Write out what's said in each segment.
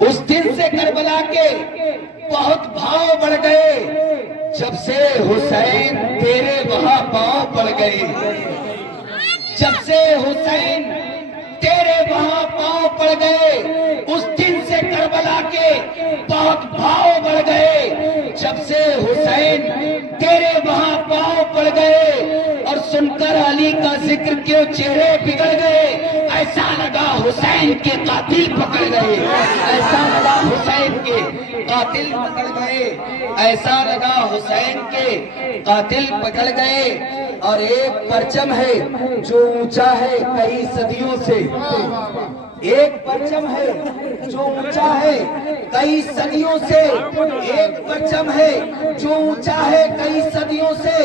اس دن سے کربلا کے بہت بھاؤ بڑھ گئے جب سے حسین تیرے وہاں پاؤں پڑ گئے، جب سے حسین تیرے وہاں پاؤں پڑ گئے، اس دن سے کربلا کے بہت بھاؤ بڑھ گئے، جب سے حسین تیرے وہاں پاؤں پڑ گئے، اور سن کر علی کا ذکر کیوں چہرے بگڑ گئے، ایسا لگا حسین کے قاتل پکڑ گئے، ایسا لگا حسین کے قاتل پکڑ گئے، ایسا لگا حسین کے قاتل پکڑ گئے۔ اور ایک پرچم ہے جو اونچا ہے کئی صدیوں سے، ایک پرچم ہے جو اونچا ہے کئی صدیوں سے، ایک پرچم ہے جو اونچا ہے کئی صدیوں سے،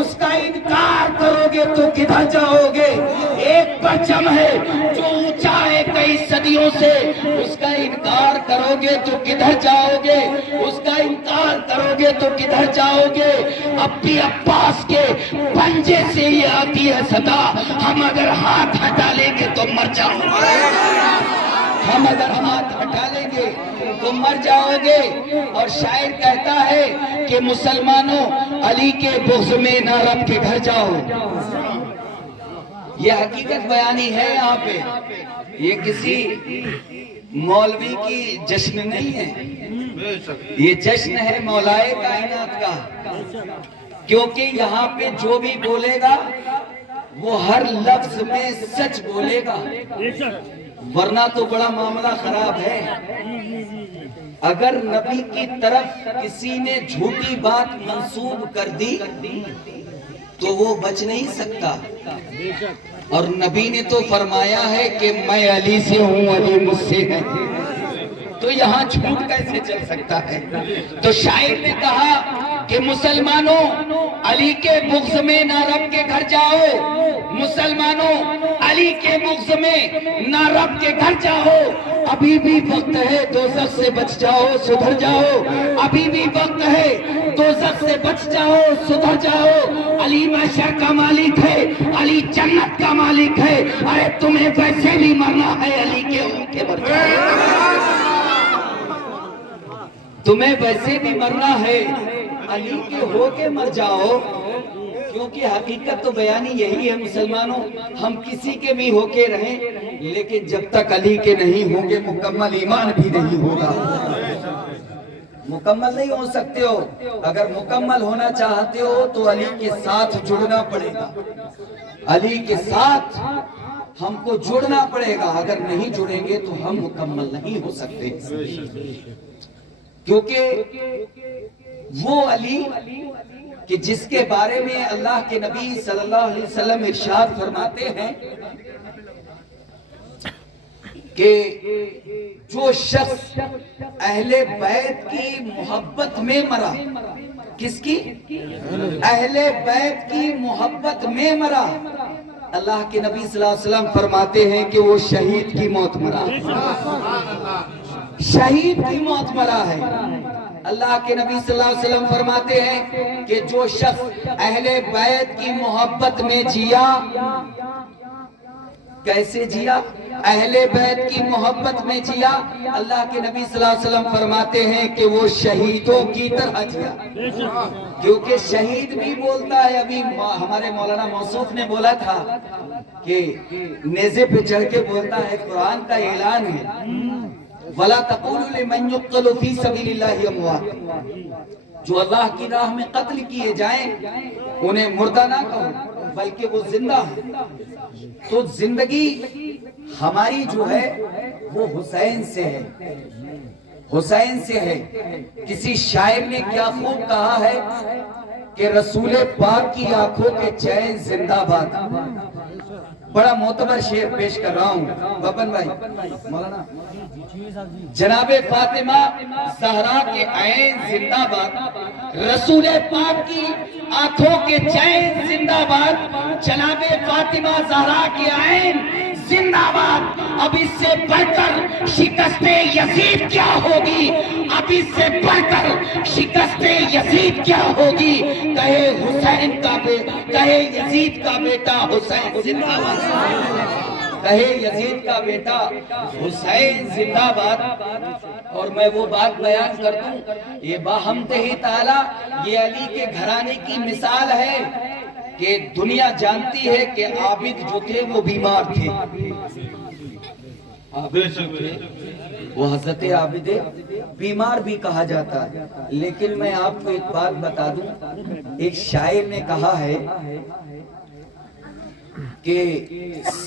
اس کا انکار کرو گے تو کدھر جاؤ گے؟ ایک پرچم ہے جو اونچا ہے کئی صدیوں سے، اس کا انکار کرو گے تو کدھر جاؤ گے؟ اس کا انکار کرو گے تو کدھر جاؤ گے؟ اب بھی عباس کے پنجے سے یہ آتی ہے صدا، ہم اگر ہاتھ ہٹا لیں گے تو مر جاؤ گے، ہم اگر ہاتھ ہٹا لیں گے تو مر جاؤ گے۔ اور شاعر کہتا ہے کہ مسلمانوں علی کے بغض میں نہ رب کے گھر جاؤ۔ یہ حقیقت بیانی ہے یہاں پہ، یہ کسی مولوی کی جشن نہیں ہے، یہ جشن ہے مولائے کائنات کا، کیونکہ یہاں پہ جو بھی بولے گا وہ ہر لفظ میں سچ بولے گا، ورنہ تو بڑا معاملہ خراب ہے۔ اگر نبی کی طرف کسی نے جھوٹی بات منسوب کر دی تو وہ بچ نہیں سکتا، اور نبی نے تو فرمایا ہے کہ میں علی سے ہوں، علی مجھ سے ہے، تو یہاں جھوٹ کیسے چل سکتا ہے؟ تو شاعر نے کہا کہ مسلمانوں علی کے بغض میں نہ رب کے گھر جاؤ، مسلمانوں علی کے بغض میں نہ رب کے گھر جاؤ، ابھی بھی وقت ہے دوزخ سے بچ جاؤ، سدھر جاؤ، ابھی بھی وقت ہے دوزخ سے بچ جاؤ، سدھر جاؤ۔ علی محشر کا مالک ہے، علی جنت کا مالک ہے، ارے تمہیں ویسے بھی مرنا ہے، علی کے ہو کے مر جاؤ، تمہیں ویسے بھی مرنا ہے، علی کے ہو کے مر جاؤ، کیونکہ حقیقت تو بیانی یہی ہے مسلمانوں، ہم کسی کے بھی ہو کے رہیں، لیکن جب تک علی کے نہیں ہوں گے مکمل ایمان بھی نہیں ہوگا، مکمل نہیں ہو سکتے ہو۔ اگر مکمل ہونا چاہتے ہو تو علی کے ساتھ جڑنا پڑے گا، علی کے ساتھ ہم کو جڑنا پڑے گا، اگر نہیں جڑیں گے تو ہم مکمل نہیں ہو سکتے، کیونکہ وہ علی کہ جس کے بارے میں اللہ کے نبی صلی اللہ علیہ وسلم ارشاد فرماتے ہیں کہ جو شخص اہل بیت کی محبت میں مرا، کس کی؟ اہل بیت کی محبت میں مرا، اللہ کے نبی صلی اللہ علیہ وسلم فرماتے ہیں کہ وہ شہید کی موت مرا، شہید کی موت مرا ہے۔ اللہ کے نبی صلی اللہ علیہ وسلم فرماتے ہیں کہ جو شخص اہل بیت کی محبت میں جیا، کیسے جیا؟ اہل بیت کی محبت میں جیا، اللہ کے نبی صلی اللہ علیہ وسلم فرماتے ہیں کہ وہ شہیدوں کی طرح جیا، کیونکہ شہید بھی بولتا ہے، ابھی ہمارے مولانا موصوف نے بولا تھا کہ نیزے پہ چڑھ کے بولتا ہے، قرآن کا اعلان ہے وَلَا تَقُولُوا لِمَنْ يُقْتَلُ فِي سَبِيلِ اللَّهِ أَمْوَاتٌ، جو اللہ کی راہ میں قتل کیے جائیں انہیں مردہ نہ کہو بلکہ وہ زندہ ہیں۔ تو زندگی ہماری جو ہے وہ حسین سے ہے، حسین سے ہے۔ کسی شاعر نے کیا خوب کہا ہے کہ رسول پاک کی آنکھوں کے چین زندہ باد۔ بڑا معتبر شعر پیش کر رہا ہوں بابن بھائی، مولانا، جناب فاطمہ زہرا کے عین زندہ باد، رسول پاک کی آنکھوں کے چین زندہ باد، جناب فاطمہ زہرا کے عین زندہ باد۔ اب اس سے بڑھ کر شکست یزید کیا ہوگی؟ اب اس سے بڑھ کر شکست یزید کیا ہوگی؟ کہے حسین کا کہے یزید کا بیٹا حسین زندہ باد، کہے یزید کا بیٹا حسین زندہ باد۔ اور میں وہ بات بیان کر دوں، یہ باہمدہ تعالی یہ علی کے گھرانے کی مثال ہے کہ دنیا جانتی ہے کہ عابد جو تھے وہ بیمار تھے، وہ حضرت عابد بیمار بھی کہا جاتا ہے۔ لیکن میں آپ کو ایک بات بتا دوں، ایک شاعر نے کہا ہے کہ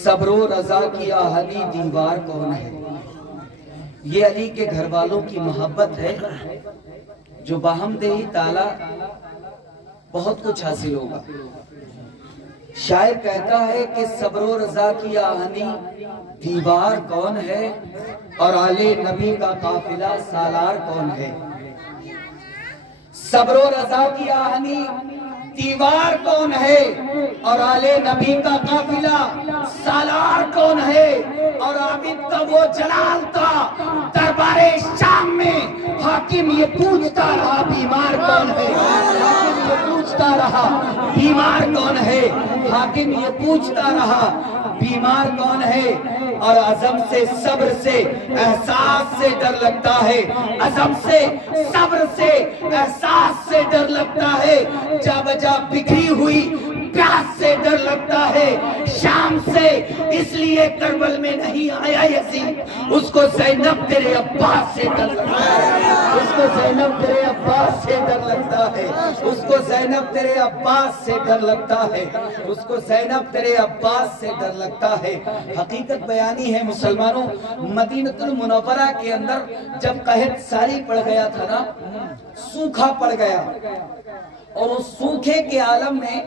صبر و رضا کی آہنی دیوار کون ہے؟ یہ علی کے گھر والوں کی محبت ہے جو باہمدہ تعالی بہت کچھ حاصل ہوگا۔ شاعر کہتا ہے کہ صبر و رضا کی آہنی دیوار کون ہے اور آل نبی کا قافلہ سالار کون ہے؟ صبر و رضا کی آہنی دیوار کون ہے اور آل نبی کا قافلہ سالار کون ہے؟ اور عابد کا وہ جلال تھا دربار شام میں حاکم یہ پوچھتا رہا بیمار کون ہے؟ حاکم یہ پوچھتا رہا بیمار کون ہے؟ حاکم یہ پوچھتا رہا بیمار کون ہے؟ اور عزم سے صبر سے احساس سے ڈر لگتا ہے، عزم سے صبر سے احساس سے ڈر لگتا ہے، جا بجا بکھری ہوئی پیاس سے ڈر لگتا ہے، شام سے اس لیے کربل میں نہیں آیا یزید، اس کو زینب تیرے عباس سے ڈر لگتا ہے، اس کو زینب تیرے عباس سے ڈر لگتا ہے، اس کو زینب تیرے عباس سے ڈر لگتا ہے، اس کو زینب تیرے عباس سے ڈر لگتا ہے۔ حقیقت بیانی ہے مسلمانوں، مدینہ المنورہ کے اندر جب قحط سالی پڑ گیا تھا نا، سوکھا پڑ گیا، اور اس سوکھے کے عالم میں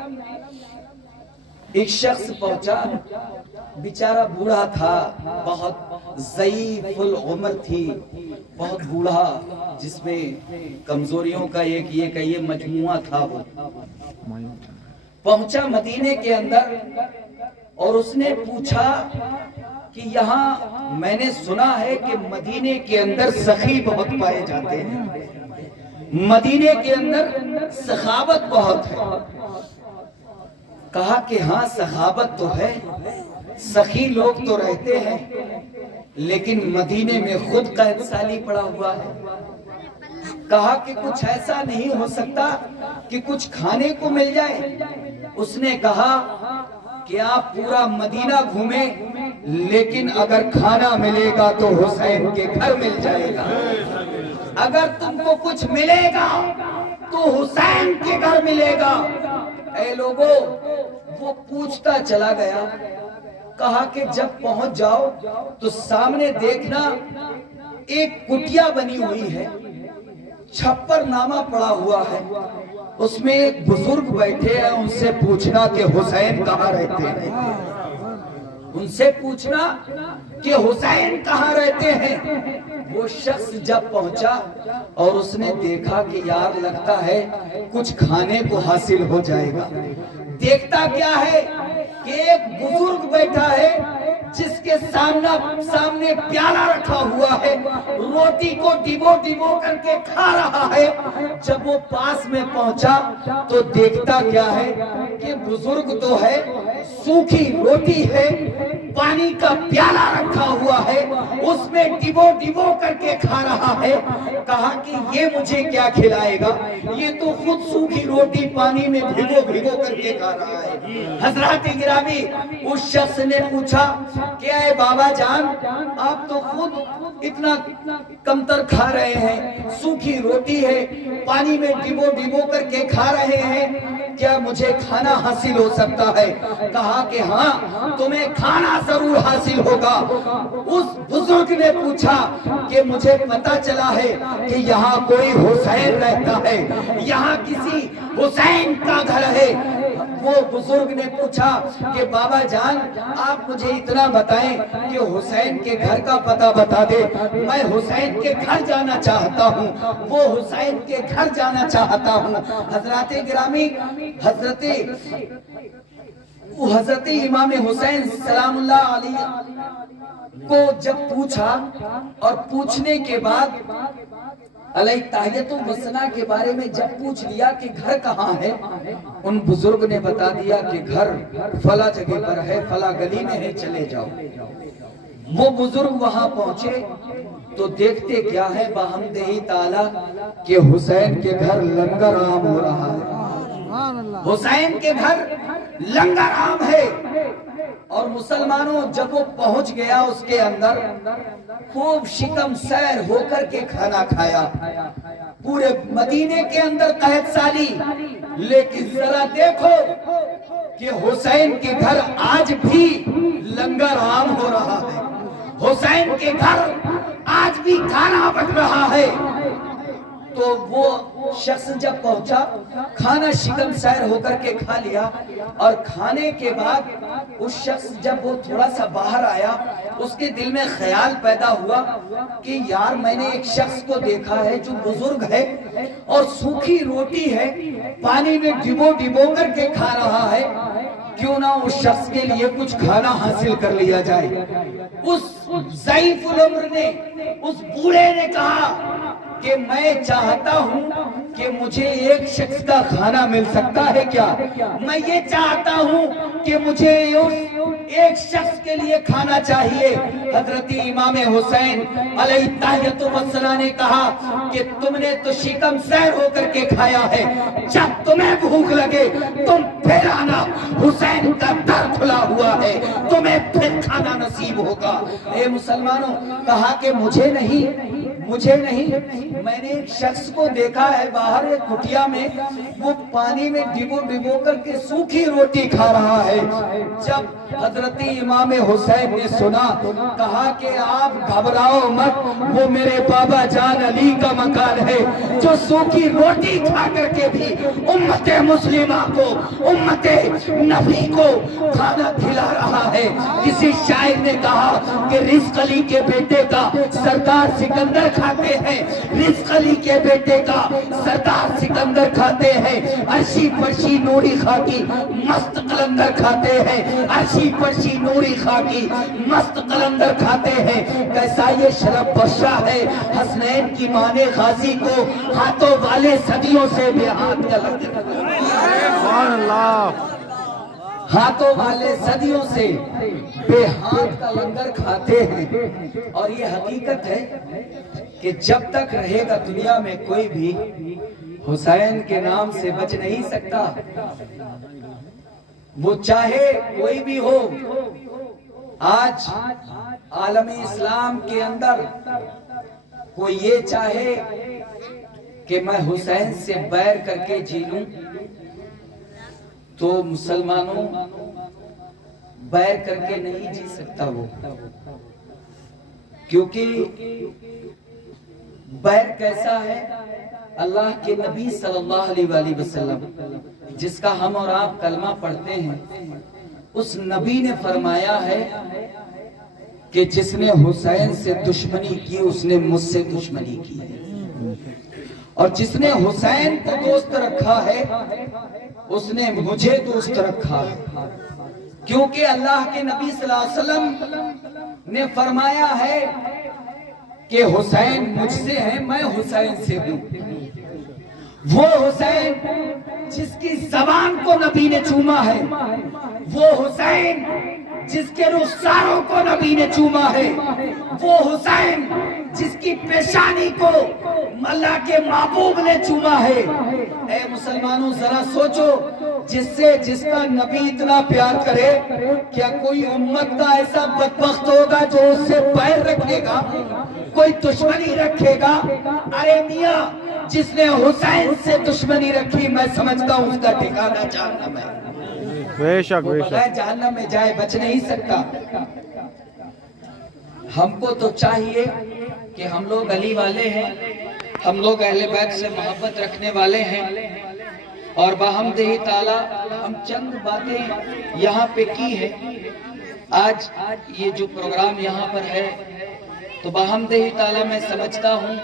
ایک شخص پہنچا، بیچارہ بوڑھا تھا، بہت ضعیف العمر تھی، بہت بوڑھا، جس میں کمزوریوں کا ایک یہ کہیے مجموعہ تھا۔ وہ پہنچا مدینے کے اندر اور اس نے پوچھا کہ یہاں میں نے سنا ہے کہ مدینے کے اندر سخی بہت پائے جاتے ہیں، مدینے کے اندر سخاوت بہت ہے۔ کہا کہ ہاں سخاوت تو ہے، سخی لوگ تو رہتے ہیں، لیکن مدینے میں خود قحط سالی پڑا ہوا ہے۔ کہا کہ کچھ ایسا نہیں ہو سکتا کہ کچھ کھانے کو مل جائے؟ اس نے کہا کہ آپ پورا مدینہ گھومیں، لیکن اگر کھانا ملے گا تو حسین کے گھر مل جائے گا، اگر تم کو کچھ ملے گا تو حسین کے گھر ملے گا۔ اے لوگو، وہ پوچھتا چلا گیا، کہا کہ جب پہنچ جاؤ تو سامنے دیکھنا ایک کٹیا بنی ہوئی ہے، چھپر نامہ پڑا ہوا ہے، اس میں ایک بزرگ بیٹھے ہیں، ان سے پوچھنا کہ حسین کہاں رہتے ہیں، ان سے پوچھنا کہ حسین کہاں رہتے ہیں۔ وہ شخص جب پہنچا اور اس نے دیکھا کہ یار لگتا ہے کچھ کھانے کو حاصل ہو جائے گا، دیکھتا کیا ہے کہ ایک بزرگ بیٹھا ہے جس کے سامنے پیالہ رکھا ہوا ہے، روٹی کو ڈبو ڈبو کر کے کھا رہا ہے۔ جب وہ پاس میں پہنچا تو دیکھتا کیا ہے کہ بزرگ تو ہے، سوکھی روٹی ہے، پانی کا پیالہ رکھا ہوا ہے، اس میں ڈبو ڈبو کر کے کھا رہا ہے۔ کہا کہ یہ مجھے کیا کھلائے گا، یہ تو خود سوکھی روٹی پانی میں بھگو بھگو کر کے کھا رہا ہے۔ حضرات گرامی، اس شخص نے پوچھا کہ اے بابا جان، آپ تو خود اتنا کمتر کھا رہے ہیں، سوکھی روٹی ہے، پانی میں ڈبو ڈبو کر کے کھا رہے ہیں، کیا مجھے کھانا حاصل ہو سکتا ہے؟ کہا کہ ہاں تمہیں کھانا ضرور حاصل ہوگا۔ اس بزرگ نے پوچھا کہ مجھے پتا چلا ہے کہ یہاں کوئی حسین رہتا ہے، یہاں کسی حسین کا گھر ہے۔ وہ بزرگ نے پوچھا کہ بابا جان آپ مجھے اتنا بتائیں کہ حسین کے گھر کا پتہ بتا دے، میں حسین کے گھر جانا چاہتا ہوں، وہ حسین کے گھر جانا چاہتا ہوں۔ حضرات گرامی، حضرت امام حسین سلام اللہ علیہ کو جب پوچھا اور پوچھنے کے بعد علیہ تحیت وسنا کے بارے میں جب پوچھ لیا کہ گھر کہاں ہے، ان بزرگ نے بتا دیا کہ گھر فلاں جگہ پر ہے، فلاں گلی میں ہے، چلے جاؤ۔ وہ بزرگ وہاں پہنچے تو دیکھتے کیا ہے باہمدہی تعالیٰ کہ حسین کے گھر لنگر عام ہو رہا ہے، حسین کے گھر لنگر عام ہے۔ اور مسلمانوں جب وہ پہنچ گیا اس کے اندر خوب شکم سیر ہو کر کے کھانا کھایا، پورے مدینے کے اندر قحط سالی، لیکن ذرا دیکھو کہ حسین کے گھر آج بھی لنگر عام ہو رہا ہے، حسین کے گھر آج بھی کھانا بٹ رہا ہے۔ تو وہ شخص جب پہنچا کھانا شکم سیر ہو کر کے کھا لیا، اور کھانے کے بعد اس شخص جب وہ تھوڑا سا باہر آیا اس کے دل میں خیال پیدا ہوا کہ یار میں نے ایک شخص کو دیکھا ہے جو بزرگ ہے اور سوکھی روٹی ہے پانی میں ڈبو ڈبو کر کے کھا رہا ہے، کیوں نہ اس شخص کے لیے کچھ کھانا حاصل کر لیا جائے۔ اس ضعیف العمر نے، اس بوڑھے نے کہا کہ میں چاہتا ہوں کہ مجھے ایک شخص کا کھانا مل سکتا ہے کیا؟ میں یہ چاہتا ہوں کہ مجھے ایک شخص کے لیے کھانا چاہیے۔ حضرت امام حسین علیہ تحیۃ والسلام نے کہا کہ تم نے تو شکم سیر ہو کر کے کھایا ہے، جب تمہیں بھوک لگے تم پھر آنا، حسین کا در کھلا ہوا ہے، تمہیں پھر کھانا نصیب ہوگا۔ اے مسلمانوں، کہا کہ مجھے نہیں، میں نے ایک شخص کو دیکھا ہے باہر ایک کٹیا میں، وہ پانی میں ڈبو ڈبو کر کے سوکھی روٹی کھا رہا ہے۔ جب حضرت امام حسین نے سنا کہا کہ آپ گھبراؤ مت، وہ میرے بابا جان علی کا مکان ہے جو سوکھی روٹی کھا کر کے بھی امت مسلمہ کو، امت نبی کو کھانا کھلا رہا ہے۔ کسی شاعر نے کہا کہ رزق علی کے بیٹے کا سردار سکندر کھاتے ہیں، رزق علی کے بیٹے کا سردار سکندر کھاتے ہیں، عرشی فرشی نوری خاکی مست قلندر کھاتے ہیں، عرشی فرشی نوری خاکی مست قلندر کھاتے ہیں۔ کیسا یہ شرف بخشا ہے حسنین کی ماں نے غازی کو ہاتھوں والے صدیوں سے بے ہاتھ کا لنگر، سبحان اللہ، ہاتھوں والے صدیوں سے بے ہاتھ کا لنگر کھاتے ہیں۔ اور یہ حقیقت ہے کہ جب تک رہے گا دنیا میں کوئی بھی حسین کے نام سے بچ نہیں سکتا، وہ چاہے کوئی بھی ہو۔ آج عالم اسلام کے اندر کوئی یہ چاہے کہ میں حسین سے بیر کر کے جی لوں، تو مسلمانوں بیر کر کے نہیں جی سکتا وہ، کیونکہ بیر کیسا ہے؟ اللہ کے نبی صلی اللہ علیہ وآلہ وسلم جس کا ہم اور آپ کلمہ پڑھتے ہیں، اس نبی نے فرمایا ہے کہ جس نے حسین سے دشمنی کی اس نے مجھ سے دشمنی کی ہے، اور جس نے حسین کو دوست رکھا ہے اس نے مجھے دوست رکھا ہے، کیونکہ اللہ کے نبی صلی اللہ علیہ وسلم نے فرمایا ہے کہ حسین مجھ سے ہے، میں حسین سے ہوں۔ وہ حسین جس کی زبان کو نبی نے چوما ہے، وہ حسین جس کے رخساروں کو نبی نے چوما ہے، وہ حسین جس کی پیشانی کو اللہ کے محبوب نے چوما ہے۔ اے مسلمانوں ذرا سوچو، جس کا نبی اتنا پیار کرے، کیا کوئی امت کا ایسا بدبخت ہوگا جو اس سے پیر رکھے گا، کوئی دشمنی رکھے گا؟ ارے میاں، جس نے حسین سے دشمنی رکھی میں سمجھتا ہوں اس کا ٹھکانہ جہنم ہے، بے شک بغیر جہنم میں جائے بچ نہیں سکتا۔ ہم کو تو چاہیے کہ ہم لوگ علی والے ہیں، ہم لوگ اہل بیت سے محبت رکھنے والے ہیں، اور باہمدہی تعالیٰ ہم چند باتیں یہاں پہ کی ہیں۔ آج یہ جو پروگرام یہاں پر ہے تو باہمدہی تعالیٰ میں سمجھتا ہوں